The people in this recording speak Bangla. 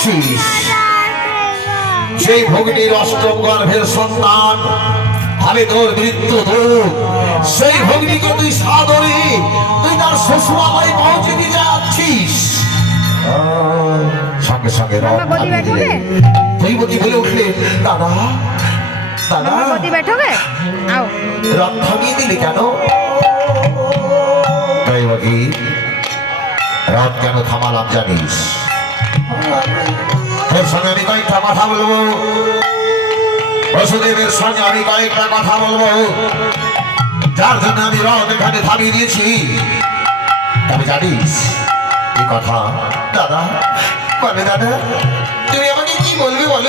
দেখছিস সেই ভগ্নীর অষ্টম গর্ভের সন্তান আমি তোর মৃত্যু দূত সেই ভগ্নীকে তুই সাদরে তুই তার শ্বশুরালয়ে পৌঁছে দিয়ে যাচ্ছিস সঙ্গে সঙ্গে রথ থামিয়ে দিলে দৈবতী বলে উঠলে দাদা দাদা রথ থামিয়ে দিলে কেন দৈবতী রথ কেন থামালাম জানিস তোর সঙ্গে আমি কয়েকটা কথা বলবো বসুদেবের সঙ্গে আমি কয়েকটা কথা বলবো যার জন্য আমি রথ এখানে থামিয়ে দিয়েছি তবে জানিস এই কথা দাদা বলে দাদা তুমি আমাকে কি বলবে বলো